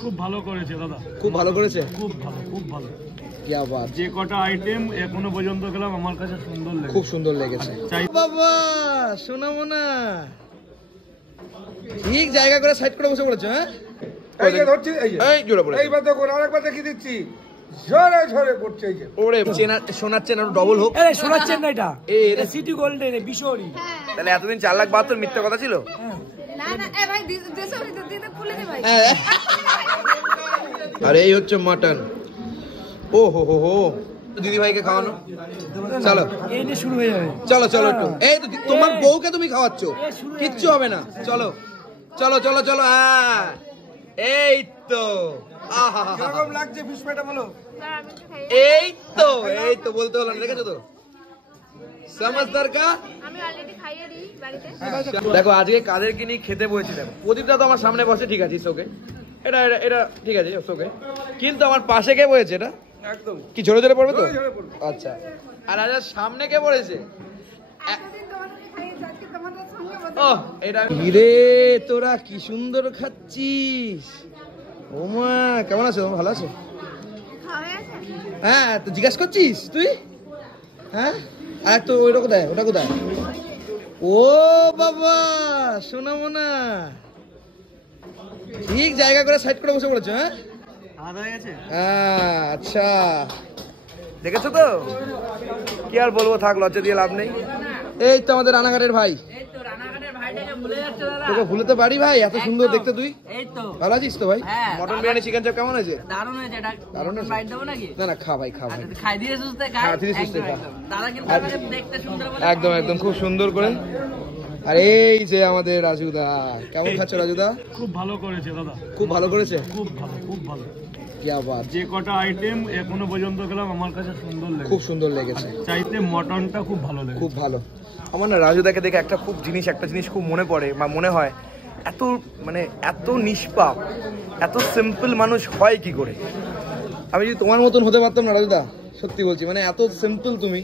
খুব ভালো করেছে দাদা, খুব ভালো করেছে, খুব ভালো, খুব ভালো। क्या बात, যে কটা আইটেম এখনো পর্যন্ত গেলাম আমার কাছে সুন্দর লেগেছে, খুব সুন্দর লেগেছে। বাবা শোনাবো না, ঠিক জায়গা করে সাইড করে বসে পড়েছো। হ্যাঁ এই যে ধরছি, এই জোরে পড়ে এইবার দেখো আরেকবার দেখিয়ে দিচ্ছি, ঝরে ঝরে পড়ছে। এই যে ওরে চেনা সোনার চেনা ডবল হোক, এই শোনাচ্ছেন না এটা, এটা সিটি গোল্ডেন বিশরি। তাহলে এতদিন 4,72,000 মিথ্যা কথা ছিল। না না এ ভাই দেশরি দিতে খুলে দে ভাই। আরে এই হচ্ছে মাটন। ও হো হো হো, দিদি ভাইকে খাওয়ানো, চলো এই নিয়ে শুরু হয়ে যাবে। চলো চলো একটু, এই তো তোমার বউকে তুমি খাওয়াচ্ছ, কিচ্ছু হবে না, চলো চলো চলো চলো। হ্যাঁ এই তো, আহা কিরকম লাগছে ফিশ ফ্রাইটা বলো? এই তো বলতে হলো না, দেখেছো তো সমঝদার কা। আমি অলরেডি খাইয়ে দিই বাড়িতে। দেখো আজকে কাদেরকে নিয়ে খেতে বসেছিলাম, প্রদীপটা তো আমার সামনে বসে, ঠিক আছে ওকে, এটা এটা এটা ঠিক আছে ওকে, কিন্তু আমার পাশে কে বসেছে, এটা একদম কি ঝরে ঝরে পড়বে তো, ঝরে পড়বে। আচ্ছা। আর আজ সামনে কে পড়েছে, এতদিন তোমাদেরকে খাইয়ে যাচ্ছি তোমাদের সঙ্গে বসে। ও এটা হিরে, তোরা কি সুন্দর খাচ্ছিস। ও মা কেমন আছো, ভালো আছো? খাওয়া আছে? হ্যাঁ তো জিজ্ঞাসা করছিস তুই, হ্যাঁ আর তো ওইটা কোথায়, ওটা কোথায়? ও বাবা শোনাবো না, ঠিক জায়গা করে সাইড করে বসে পড়েছো। হ্যাঁ আচ্ছা দেখেছো তো, কি আর বলবো, থাক লজ্জা দিয়ে লাভ নেই। এই তো আমাদের রানাঘাটের ভাই, তোকে ভুলতে পারি ভাই, এত সুন্দর দেখতে তুই। ভালো আছিস তো ভাই? মটন বিরিয়ানি চিকেন চাপ কেমন আছে? দারুণ হয়েছে। এটা দারুণ আছে? বাইট দেবো নাকি? না না খা ভাই, খা ভাই, খাই দিয়ে সুস্থে খাই। হ্যাঁ, ধীরে সুস্থে খা। দাদা কিন্তু আমাকে দেখতে সুন্দর বলে। একদম একদম খুব সুন্দর করে। আর এই যে আমাদের রাজুদা, কেমন খাচ্ছ রাজুদা? খুব ভালো করেছে দাদা, খুব ভালো করেছে, খুব ভালো, খুব ভালো। क्या बात, যে কটা আইটেম এখনো পর্যন্ত গেলাম আমার কাছে সুন্দর লেগেছে, খুব সুন্দর লেগেছে, চাইতে মটনটা খুব ভালো লেগেছে, খুব ভালো। আমার না রাজুদাকে দেখে একটা জিনিস খুব মনে পড়ে, বা মনে হয় এত মানে এত নিষ্পাপ, এত সিম্পল মানুষ হয় কি করে। আমি যদি তোমার মতন হতে পারতাম না রাজুদা, সত্যি বলছি, মানে এত সিম্পল তুমি,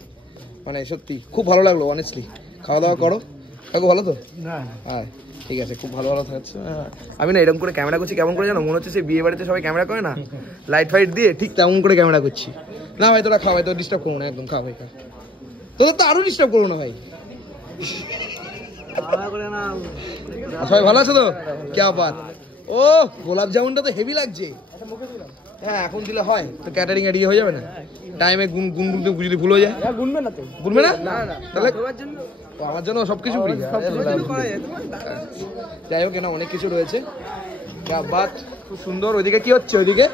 মানে সত্যি খুব ভালো লাগলো অনেস্টলি। খাওয়া দাওয়া করো, কাকু ভালো তো? হ্যাঁ ঠিক আছে, খুব ভালো ভালো থাকছে। আমি না এরকম করে ক্যামেরা করছি কেমন করে জানো, মনে হচ্ছে সে বিয়ে বাড়িতে সবাই ক্যামেরা করে না, লাইট ফাইট দিয়ে, ঠিক তেমন করে ক্যামেরা করছি। না ভাই তোরা খা ভাই, তোর ডিস্টার্ব করবো না একদম, খা ভাই খা, তোদের তো আরো ডিস্টার্ব করবো না ভাই। সবাই ভালো আছে তো? क्या बात, ও গোলাপ জামুনটা তো হেভি লাগছে। হ্যাঁ এখন দিলে হয় তো, ক্যাটারিং এড়িয়ে হয়ে যাবে না, টাইমে গুন গুন যদি ভুল হয়ে যায়। গুনবে না তো? গুনবে না, তাহলে আমার জন্য সবকিছু ফ্রি। যাই হোক, না অনেক কিছু রয়েছে। क्या बात, খুব সুন্দর। ওইদিকে কি হচ্ছে, ওইদিকে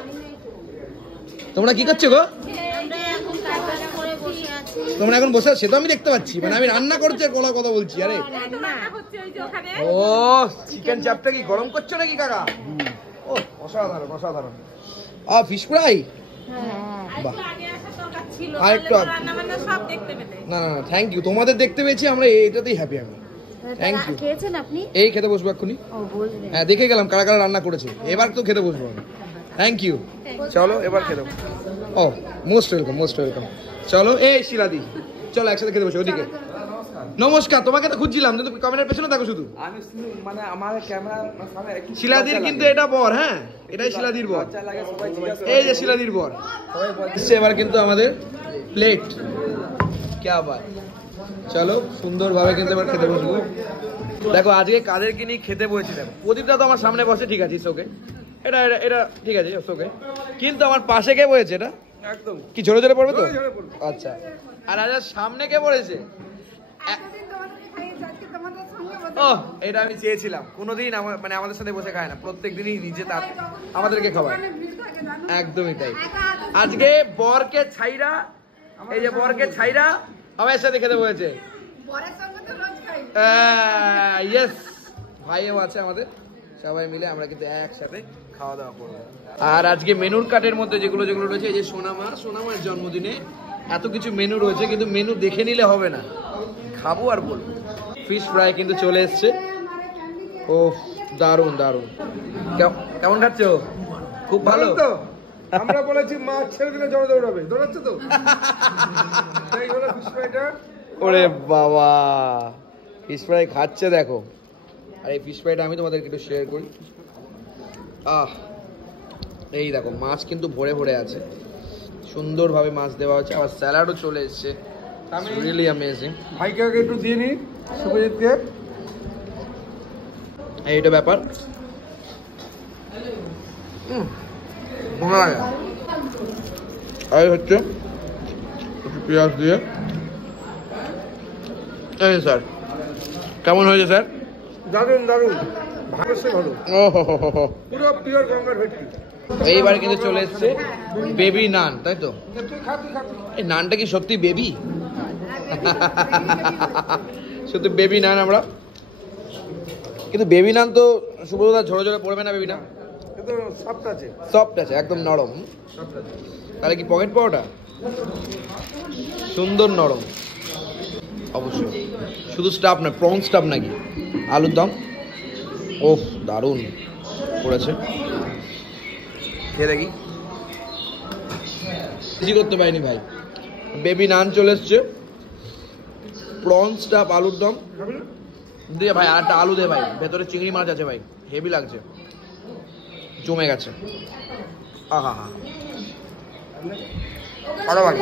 তোমরা কি করছো গো? তোমরা এখন বসে আছো, সে তো আমি দেখতে পাচ্ছি, মানে আমি রান্না করছি আর কথা বলছি। আরে ও চিকেন চাপটা কি গরম করছো নাকি কাকা? ও অসাধারণ অসাধারণ। ফিশ ফ্রাই, বাহ, আর একটু না না থ্যাংক ইউ, তোমাদের দেখতে পেয়েছি আমরা, এটাতেই হ্যাপি আমি। Thank you. খেয়েছেন আপনি? এই খেতে বসবো এক্ষুনি। হ্যাঁ দেখে গেলাম কারা কারা রান্না করেছে, এবার তো খেতে বসবো আমি। থ্যাংক ইউ, চলো এবার খেতে। ও মোস্ট ওয়েলকাম, মোস্ট ওয়েলকাম। চলো এই শিলাদি, চলো একসাথে খেতে বসে। ওদিকে নমস্কার, তোমাকে তো খুঁজছিলাম, তুমি ক্যামেরার পেছনে থাকো শুধু। আমি মানে আমার ক্যামেরা সামনে শিলাদির কিন্তু এটা বর, হ্যাঁ এটাই শিলাদির বর, এই যে শিলাদির বর এসছে এবার কিন্তু আমাদের প্লেট। क्या बात, চলো সুন্দরভাবে কিন্তু এবার খেতে বসবো। দেখো আজকে কাদেরকে নিয়ে খেতে বসেছিলাম, প্রদীপটা তো আমার সামনে বসে, ঠিক আছে ওকে, এটা এটা এটা ঠিক আছে ওকে, কিন্তু আমার পাশে কে বসেছে, এটা একদম কি ঝরে ঝরে পড়বে তো, ঝরে পড়বে। আচ্ছা। আর আজ সামনে কে পড়েছে, এতদিন তোমাদেরকে খাইয়ে যাচ্ছি তোমাদের সঙ্গে বসে। ও এটা আমি চেয়েছিলাম, কোনোদিন মানে আমাদের সাথে বসে খায় না, প্রত্যেক দিনই নিজে তার আমাদেরকে খাওয়ায়। একদমই তাই। আজকে বরকে ছাইরা, এই যে বরকে ছাইরা আমার সাথে খেতে বসেছে। বরের সঙ্গে তো রোজ খাই। ইয়েস, ভাইও আছে আমাদের, সবাই মিলে আমরা কিন্তু একসাথে খাওয়া দাওয়া করবো। আর আজকে মেনুর কার্ডের মধ্যে যেগুলো যেগুলো রয়েছে, এই যে সোনামার জন্মদিনে এত কিছু মেনু রয়েছে, কিন্তু মেনু দেখে নিলে হবে না, খাবো আর বলবো। ফিশ ফ্রাই কিন্তু চলে এসছে, ও দারুন দারুন। কেমন খাচ্ছ? খুব ভালো তো। আমরা বলেছি মাছ ছেড়ে দিলে জড়ে দৌড়াবে, দৌড়াচ্ছে তো। এই হলো ফিশ ফ্রাইটা। ওরে বাবা, ফিশ ফ্রাই খাচ্ছে দেখো। আর এই ফিশ ফ্রাইটা আমি তোমাদেরকে একটু শেয়ার করি। এই দেখো মাছ কিন্তু ভরে ভরে আছে, সুন্দরভাবে মাছ দেওয়া হচ্ছে, আবার স্যালাডও চলে এসছে, রিয়েলি অ্যামেজিং। ভাইকে আগে একটু দিয়ে নিই, শুভজিৎকে। এইটা ব্যাপার। এই হচ্ছে একটু পেঁয়াজ দিয়ে। এই স্যার কেমন হয়েছে স্যার? দারুণ দারুণ, ভালো সে ভালো, ও হো হো হো হো। পুরো পিওর গঙ্গার ভেটকি। এইবারে কিন্তু চলে এসছে বেবি নান, তাই তো? তুই খা, তুই খা। এই নানটা কি সত্যি বেবি? সত্যি বেবি নান আমরা, কিন্তু বেবি নান তো সুব্রতদা ঝরে ঝরে পড়বে না? বেবি নান কিন্তু সফট আছে, সফট আছে, একদম নরম। সফট আছে। তাহলে কি পকেট পাওয়াটা সুন্দর নরম? অবশ্যই, শুধু স্টাফ না, প্রন স্টাফ নাকি? আলুর দম ওফ দারুণ করেছে, খেয়ে দেখি। কিছু করতে পারিনি ভাই, বেবি নান চলে এসছে, প্রন স্টাফ, আলুর দম দিয়ে ভাই, আর একটা আলু দে ভাই, ভেতরে চিংড়ি মাছ আছে ভাই, হেভি লাগছে, জমে গেছে। আহা হা, আরে ভাই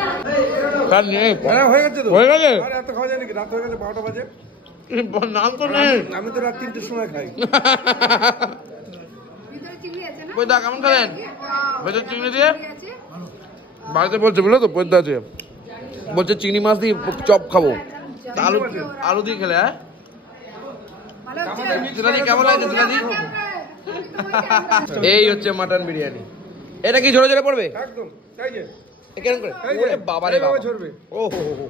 তার নেই, হ্যাঁ হয়ে গেছে তো, হয়ে গেছে। আর এত খাওয়া যায় নাকি? রাত হয়ে গেছে 12টা বাজে। নাম তো নেই। আমি তো রাত 3টের সময় খাই। ভিতরে চিংড়ি আছে না? পয়দা কেমন খেলেন? ভেতর চিংড়ি দিয়ে ঠিক আছে। বাড়িতে বলছে, বুঝলো তো, পয়দা আছে, বলছে চিংড়ি মাছ দিয়ে চপ খাবো, তা আলু আলু দিয়ে খেলে। হ্যাঁ ভালো হচ্ছে? জিলাদি কেমন লাগছে? জিলাদি এই হচ্ছে মাটন বিরিয়ানি। এটা কি ঝরে ঝরে পড়বে? একদম, এই যে এ কেরম করে? এই যে, ওরে বাবা রে এইভাবে বাবা, ঝরবে। ও হো হো হো,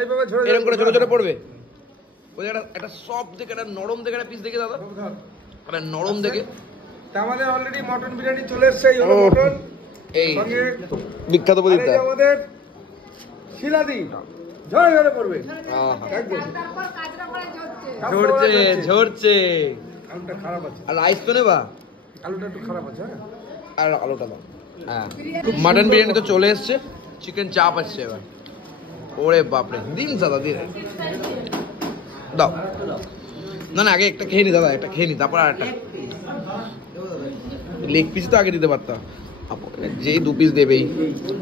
এইভাবে ঝরে এরকম করে ঝরে ঝরে পড়বে। ওই যে একটা সফট দেখে, একটা নরম দেখে, একটা পিস দেখে দাদা, একটা নরম দেখে। তা আমাদের অলরেডি মটন বিরিয়ানি চলে এসছে, এই হলো ও, মটন। এই সঙ্গে বিখ্যাত আর এই বলিতা। যে আমাদের শিলাদি ঝরে ঝরে পড়বে একদম। তারপর কাজরা করে ঝরছে। ঝরছে ঝরছে। আলুটা খারাপ আছে, আর রাইস তো নেবা, আলুটা একটু খারাপ আছে। হ্যাঁ আর আলুটা দাও। হ্যাঁ, মাটন বিরিয়ানি তো চলে এসছে, চিকেন চাপ আসছে এবার। ওরে বাপরে, দিন দাদা দিন, দাও। না না, আগে একটা খেয়ে নি দাদা, একটা খেয়ে নি, তারপর আর একটা। লেগ পিস তো আগে দিতে পারতাম, যেই 2 পিস দেবেই।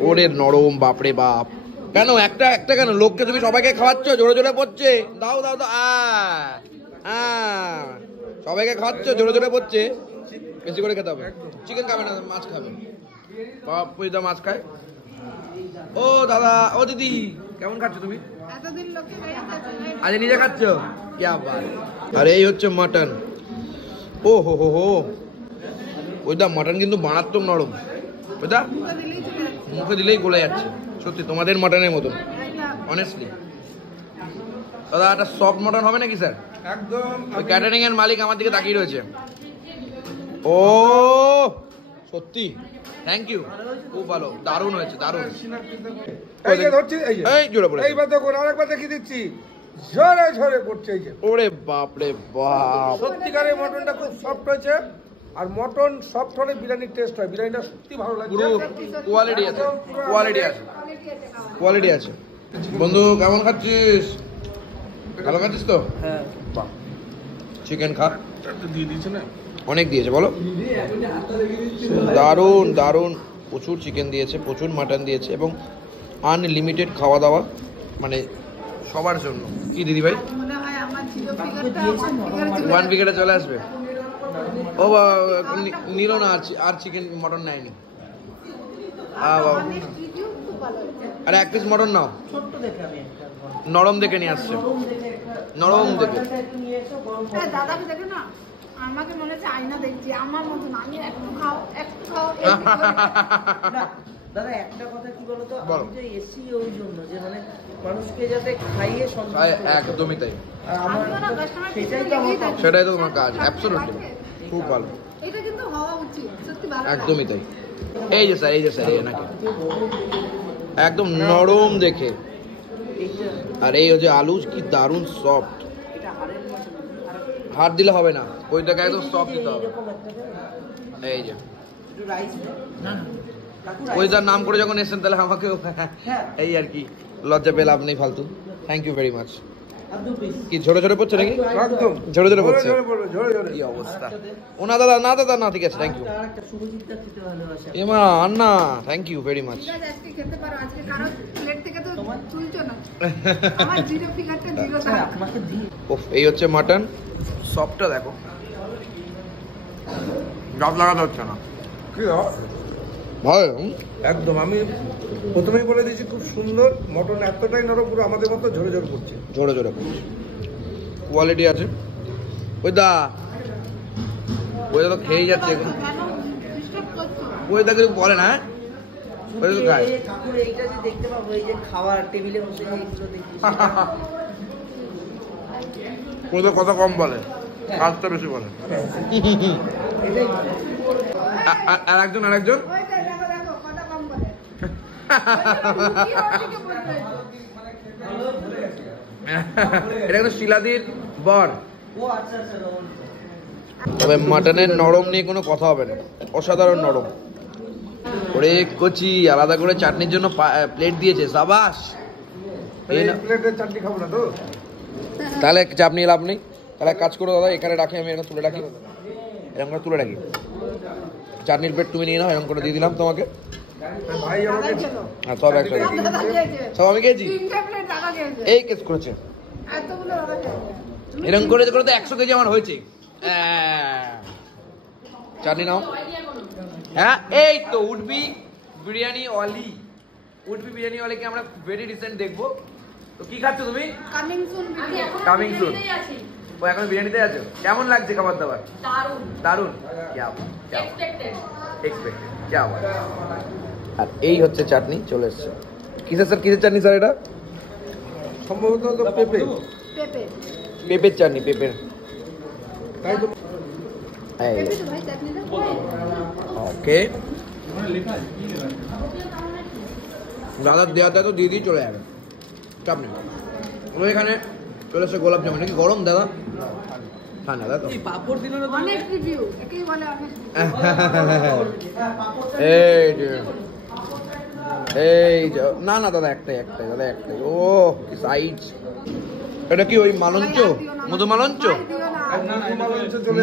ওরে নরম, বাপরে বাপ। কেন একটা একটা কেন? লোককে তুমি সবাইকে খাওয়াচ্ছ, জোরে জোরে পড়ছে, দাও দাও দাও। সবাইকে খাওয়াচ্ছ, জোরে জোরে পড়ছে, বেশি করে খেতে হবে। চিকেন খাবে না, মাছ খাবে। বাপুদা মাছ খায়। ও দাদা, ও দিদি, কেমন খাচ্ছ তুমি? এতদিন লোকে খাইতে আজ নিজে খাচ্ছ? কি আবার। আর এই হচ্ছে মাটন। ও হো হো হো, ওইটা মাটন কিন্তু মারাত্মক নরম। ওইটা দিলেই চলে যাচ্ছে। মুখে দিলেই গলে যাচ্ছে, সত্যি তোমাদের মাটনের মতন, অনেস্টলি। দাদা একটা সফট মাটন হবে নাকি স্যার? একদম। ওই ক্যাটারিং এর মালিক আমার দিকে তাকিয়ে রয়েছে। ও সত্যি, থ্যাংক ইউ, খুব ভালো, দারুণ হয়েছে, দারুণ। এই যে ধরছি, এই যে এই জোরে পড়ে, এইবার দেখুন, আরেকবার দেখিয়ে দিচ্ছি, ঝরে ঝরে পড়ছে। এই যে ওরে বাপরে বাপ, সত্যিকারের মটনটা খুব সফট হয়েছে, আর মটন সফট হলে বিরিয়ানির টেস্ট হয়। বিরিয়ানিটা সত্যি ভালো লাগছে, পুরো কোয়ালিটি আছে, কোয়ালিটি আছে, কোয়ালিটি আছে। বন্ধু কেমন খাচ্ছিস? ভালো খাচ্ছিস তো? হ্যাঁ, বাহ, চিকেন খা। দিয়ে দিয়েছে না? অনেক দিয়েছে বলো, দারুণ দারুণ, প্রচুর চিকেন দিয়েছে, প্রচুর মাটন দিয়েছে, এবং আনলিমিটেড খাওয়া দাওয়া, মানে সবার জন্য। কি দিদি ভাই, মনে হয় আমার ছিল ফিগারটা 1 উইকেটে চলে আসবে? ও নিল না, আর চিকেন মটন নেয়নি। আরে 1 পিস মটন নাও, নরম দেখে নিয়ে আসছে, নরম দেখে। দাদাকে দেখে না, আমাকে মনে হচ্ছে আয়না দেখছি, আমার মতন। আমি একটু খাও, একটু খাও। দাদা একটা কথা কি বলতো, বলো। আমি তো এসি ওই জন্য যে মানে মানুষকে যাতে খাইয়ে সন্তুষ্ট করতে পারি। একদমই তাই, আর আমার আমিও না তো কাস্টমার সেটাই তো আমার কথা। সেটাই তো তোমার কাজ, অ্যাবসলিউটলি, খুব ভালো, এটা কিন্তু হওয়া উচিত, সত্যি ভালো। একদমই তাই। এই যে স্যার, এই যে স্যার, এই নাকি একদম নরম দেখে। আর এই যে আলু কি দারুণ সফট, এটা হাড়ের মতো, হাত দিলে হবে না, ওইটাকে একদম সফট দিতে হবে। এরকম একটা এই যে একটু রাইস না কাকু ওই যার নাম করে যখন এসেছেন, তাহলে আমাকেও এই আর কি, লজ্জা পেলাম নেই ফালতু। Thank you very much. আর 2 পিস কি ঝরে ঝরে পড়ছে নাকি? একদম ঝরে ঝরে পড়ছে। ঝরে ঝরে কি অবস্থা? ও না দাদা, না দাদা, না, ঠিক আছে, থ্যাংক ইউ। আর একটা শুভজিৎদা খেতে ভালোবাসে। এমা আন্না, থ্যাংক ইউ ভেরি মাচ। ঠিক আছে, আজকে খেতে পারো। আজকে কারো প্লেট থেকে তো তুলছো না। আমার জিরো ফিগারটা জিরো স্যার থাকবে। আপনাকে দিই। ওফ, এই হচ্ছে মাটন। সফটটা দেখো, গাব লাগাতে হচ্ছে না। কি হয়? ভালো। একদম আমি প্রথমেই বলে দিয়েছি খুব সুন্দর মটন, এতটাই নরম পুরো আমাদের মতো ঝরে ঝরে করছে। ঝরে ঝরে পড়ছে, কোয়ালিটি আছে। ওই দা তো খেয়েই যাচ্ছে। কেন ডিস্টার্ব করছো? ওই দা কিছু বলে না, হ্যাঁ? ওই তো খায়। এই ঠাকুর এইটা যে দেখতে পাবো, এই যে খাওয়ার টেবিলে বসে যে এইগুলো দেখি। ওই তো কথা কম বলে, কাজটা বেশি বলে। এটাই আর একজন ওই তো দেখো দেখো কথা কম বলে। কি ওদিকে বলবে? এটা কিন্তু শিলাদির বর। ও আচ্ছা আচ্ছা রোহন। তবে মাটনের নরম নিয়ে কোনো কথা হবে না, অসাধারণ নরম। ওরে কচি, আলাদা করে চাটনির জন্য প্লেট দিয়েছে, সাবাস। এই এই না, প্লেটের চাটনি খাবো না তো। তাহলে চাপ নিয়ে লাভ নেই। তাহলে এক কাজ করো দাদা, এখানে রাখি, আমি এখানে তুলে রাখি, এরকম করে তুলে রাখি। চাটনির প্লেট তুমি নিয়ে নাও, এরকম করে দিয়ে দিলাম তোমাকে। ভাই আমাকে দাদা খেলো। হ্যাঁ, সব একসাথে, দাদা খেয়েছে। সব আমি খেয়েছি। 3টে প্লেট দাদা খেয়েছে। এই কেস করেছে, এতগুলো দাদা খেয়েছে। এরকম করে করে তো 100 কেজি আমার হয়েছে। চাটনি নাও। হ্যাঁ, এই তো উডবি বিরিয়ানি অলি। উডবি বিরিয়ানি অলিকে আমরা ভেরি রিসেন্ট দেখবো। তো কি খাচ্ছ তুমি? Coming soon video. Coming soon. ও এখন বিরিয়ানিতে আছে। কেমন লাগছে খাবার দাবার? দারুণ দারুণ। Expected expected. क्या बात। আর এই হচ্ছে চাটনি চলে এসছে। কিসের স্যার, কিসের চাটনি স্যার এটা? সম্ভবত তো পেঁপে। পেঁপে। পেঁপের চাটনি, পেঁপের। তাই তো এই পেঁপে তো ভাই চাটনিটা। ওকে, দাদার দেওয়াতে তো দিয়ে দিয়ে চলে যাবে, চাপ নেই। ওই এখানে চলে এসছে গোলাপ জামুন। নাকি গরম দাদা? ঠান্ডা দাদা। পাপড় দিল না অনেক রিভিউ, একেই বলে অনেক এই যে, এই যে, না না দাদা, একটাই দাদা, একটাই। ও কি সাইজ! এটা কি ওই মালঞ্চ, মধুমালঞ্চ?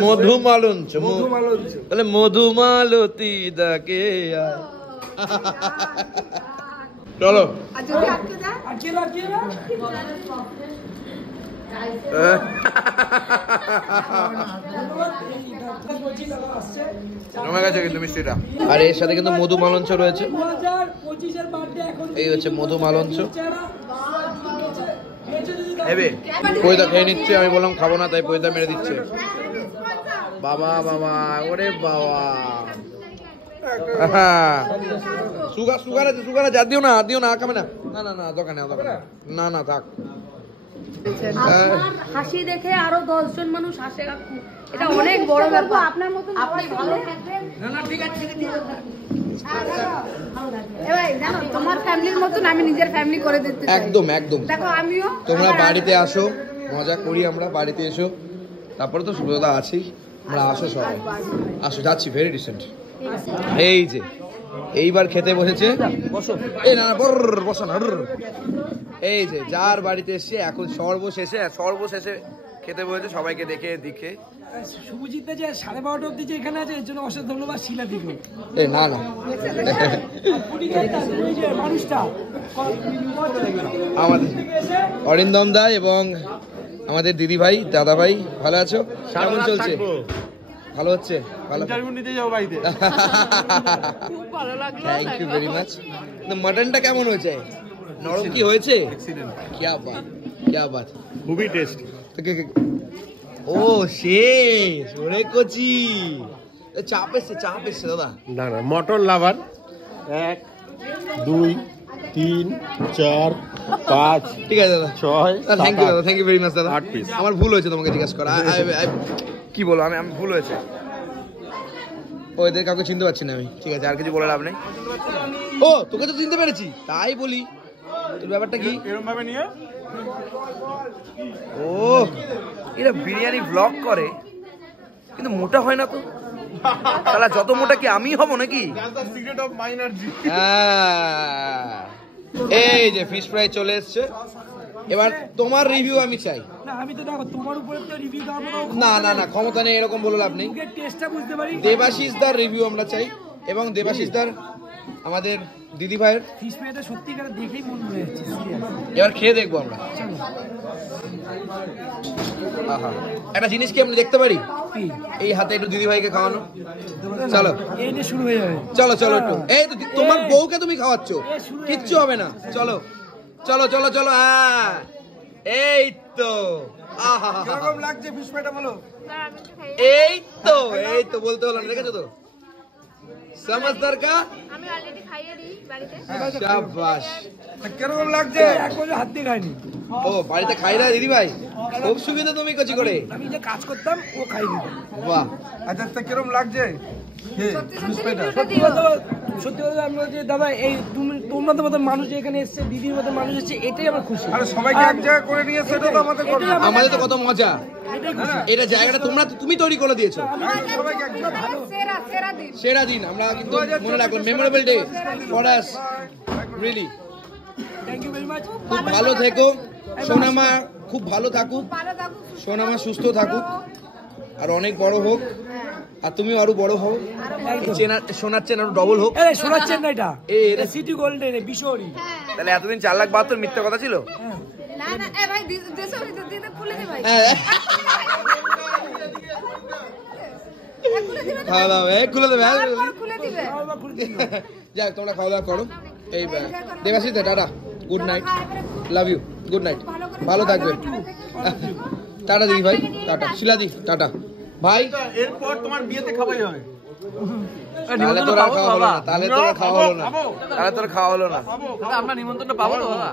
মধুমালঞ্চ, মধুমালঞ্চ। তাহলে মধুমালতী দাকে চলো। আর যদি আটকে যায় আটকে না জমে গেছে কিন্তু মিষ্টিটা। আর এর সাথে কিন্তু মধুমালঞ্চ রয়েছে। 2025 বার্থডে এখন এই হচ্ছে মধুমালঞ্চ। পয়দা খেয়ে নিচ্ছে, আমি বললাম খাবো না, তাই পয়দা মেরে দিচ্ছে। বাবা বাবা, ওরে বাবা, সুগার আছে, সুগার আছে। আর দিও না, আর দিও না, খাবে না। না না না, দোকানে না না, থাক। আপনার হাসি দেখে আরো 10 জন মানুষ হাসে কাকু, এটা অনেক বড় ব্যাপার। আপনার মতন আপনি ভালো থাকবেন। না না, ঠিক আছে, ভাই জানো, তোমার ফ্যামিলির মতন আমি নিজের ফ্যামিলি করে দিতে চাই। একদম একদম। দেখো আমিও তোমরা বাড়িতে আসো, মজা করি আমরা, বাড়িতে এসো। তারপরে তো সুব্রতা আছেই, আমরা আসো সবাই, আসো। যাচ্ছি ভেরি রিসেন্ট। এই যে এইবার খেতে বসেছে, এই না বসো না। এই যে যার বাড়িতে এসছে এখন সর্বশেষে খেতে বসেছে, সবাইকে দেখে। শুভজিৎ যে 12:30 অব্দি যে এখানে আছে, এর জন্য অশেষ ধন্যবাদ শিলা দিকে। এই না না, মানুষটা আমাদের অরিন্দম দা এবং আমাদের দিদি ভাই, দাদা ভাই, ভালো আছো? কেমন চলছে? ভালো হচ্ছে? ভালো। ইন্টারভিউ নিতে যাবো বাড়িতে। খুব ভালো লাগলো। Thank you very much. মাটনটা কেমন হয়েছে? নরম কি হয়েছে? क्या बात। খুবই টেস্টি। ও শেষ, ওরে কচি। চাপ এসছে দাদা। না না, মটন লাভার। 1 2 3 4 5 ঠিক আছে দাদা, 6 থ্যাংক ইউ দাদা, থ্যাংক ইউ ভেরি মাচ দাদা। 8 পিস। আমার ভুল হয়েছে তোমাকে জিজ্ঞাসা করা। কি বলো, আমি ভুল হয়েছে। ওদের কাউকে চিনতে পারছি না আমি। ঠিক আছে, আর কিছু বলে লাভ নেই। ও, তোকে তো চিনতে পেরেছি, তাই বলি। তোর ব্যাপারটা কি? এরকম ভাবে নিয়ে ও, এরা বিরিয়ানি ব্লগ করে কিন্তু মোটা হয় না তো। তাহলে যত মোটা কি আমি হব নাকি? Secret of my energy. এই যে ফিশ ফ্রাই চলে এসছে, এবার তোমার রিভিউ আমি চাই। না আমি তো দেখো তোমার উপরে তো রিভিউ দেওয়ার মতো না না না, ক্ষমতা নেই এরকম বলে লাভ নেই। মুখের টেস্টটা বুঝতে পারি। দেবাশিস দার রিভিউ আমরা চাই, এবং দেবাশিস দার আমাদের দিদি ভাইয়ের। ফিশ ফ্রাইটা সত্যিকার দেখেই মন ভরে যাচ্ছে সিরিয়াস। এবার খেয়ে দেখবো আমরা। আহা, একটা জিনিস কি আমরা দেখতে পারি এই হাতে একটু দিদি ভাইকে খাওয়ানো? চলো এই নিয়ে শুরু হয়ে যাবে। চলো চলো একটু, এই তো তোমার বউকে তুমি খাওয়াচ্ছ, কিচ্ছু হবে না। চলো চলো চলো চলো, হ্যাঁ এই তো। আহা, কিরকম লাগছে ফিশ ফ্রাইটা বলো? এই তো বলতে হলো না, দেখেছো তো সমঝদার কা। আমি অলরেডি খাইয়ে দিই বাড়িতে। শাবাশ। কিরকম লাগছে? এক বছর হাত দিয়ে খাইনি। ও বাড়িতে খাই না দিদি ভাই, খুব সুবিধা তুমি কচি করে। আমি যে কাজ করতাম ও খাই দিত। বাহ, আচ্ছা তা কিরকম লাগছে? ফিশ ফ্রাইটা সত্যি কথা আমরা যে দাদা এই তোমরা তো মতো মানুষ এখানে এসছে, দিদির মতো মানুষ এসছে, এটাই আমার খুশি। আরে সবাইকে এক জায়গায় করে নিয়ে সেটা তো আমাদের করবে। আমাদের তো কত মজা। এটা জায়গাটা তুমি তৈরি করে দিয়েছো। সবাইকে এক জায়গায়। সেরা সেরা দিন। সেরা দিন আমরা কিন্তু মনে রাখলাম, memorable day for us really. Thank you very much. খুব ভালো থেকো সোনামা, খুব ভালো থাকুক ভালো থাকুক। সোনামা, সুস্থ থাকুক, আর অনেক বড় হোক, আর তুমি আরো বড় হও, সোনার চেন আরো ডবল হোক। আরে শোনাচ্ছেন না এটা? এই এটা সিটি গোল্ডেন বিশোরি। তাহলে এতদিন 4,72,000 মিথ্যা কথা ছিল। না না এ ভাই দেশরি তো দিতে খুলে দে ভাই। হ্যাঁ, খুলে দিবে তো? খাওয়া দাওয়া খুলে দেবে। খুলে দিবে। যাক তোমরা খাওয়া দাওয়া করো। এই Debashis tata, good night, love you, good night, ভালো থাকবে। টাটা দিদি ভাই, টাটা শিলাদি, টাটা ভাই। এরপর তোমার বিয়েতে খাওয়াই হবে। তাহলে তোর খাওয়া হলো না, তাহলে তোর খাওয়া হলো না, তাহলে তোর খাওয়া হলো না। আমরা নিমন্ত্রণটা পাবো তো দাদা?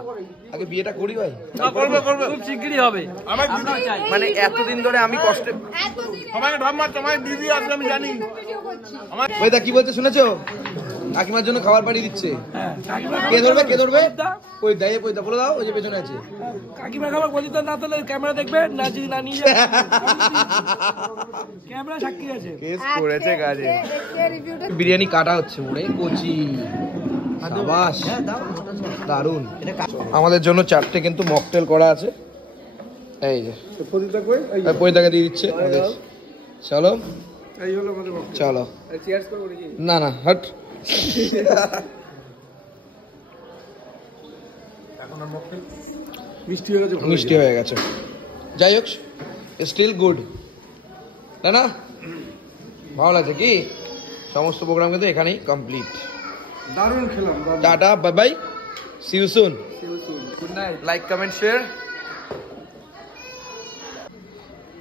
আগে বিয়েটা করি ভাই। করবে খুব শিগগিরই হবে। আমার চাই মানে এতদিন ধরে আমি কষ্টে। সবাইকে ঢপ মারছে, আমার দিদি আসবে আমি জানি। ওই দা কি বলছে শুনেছো? কাকিমার জন্য খাবার পাঠিয়ে দিচ্ছে। কে ধরবে কে ধরবে? ওই দাই, ওই দা বলে দাও, ওই যে পেছনে আছে। কাকিমা খাবার বলি তো, না তাহলে ক্যামেরা দেখবে না, যদি না নিয়ে যায় ক্যামেরা সাক্ষী আছে। কেস করেছে কাজে। রিভিউটা বিরিয়ানি কাটা হচ্ছে ওরে কচি, সাবাস, দারুন। আমাদের জন্য 4টে কিন্তু মকটেল করা আছে, এই যে প্রদীপটা কই? এই পয়দাকে দিয়ে দিচ্ছে আমাদের। চলো এই হলো আমাদের বক্তব্য। চলো, চিয়ার্স করবো নাকি? না না হট। মিষ্টি হয়ে গেছে। মিষ্টি হয়ে গেছে, যাই হোক স্টিল গুড। না না ভালো লাগছে কি? সমস্ত প্রোগ্রাম কিন্তু এখানেই কমপ্লিট। দারুণ খেলাম। Tata, bye bye, see you soon. Good night. Like comment share.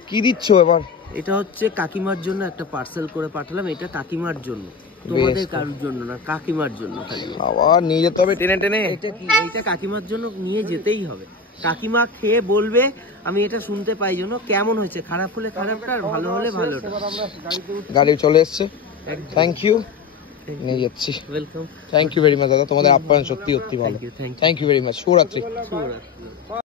কি দিচ্ছ এবার? এটা হচ্ছে কাকিমার জন্য একটা পার্সেল করে পাঠালাম, এটা কাকিমার জন্য, তোমাদের কারোর জন্য না, কাকিমার জন্য খালি। আবার নিয়ে যেতে হবে টেনে টেনে। এটা কি, এইটা কাকিমার জন্য নিয়ে যেতেই হবে। কাকিমা খেয়ে বলবে, আমি এটা শুনতে পাই জন্য কেমন হয়েছে, খারাপ হলে খারাপটা, আর ভালো হলে ভালোটা। গাড়ি চলে এসছে, থ্যাংক ইউ, নিয়ে যাচ্ছি। Welcome, thank you very much দাদা, তোমাদের আপ্যায়ন সত্যি সত্যি ভালো। Thank you, thank you very much. শুভরাত্রি। শুভরাত্রি।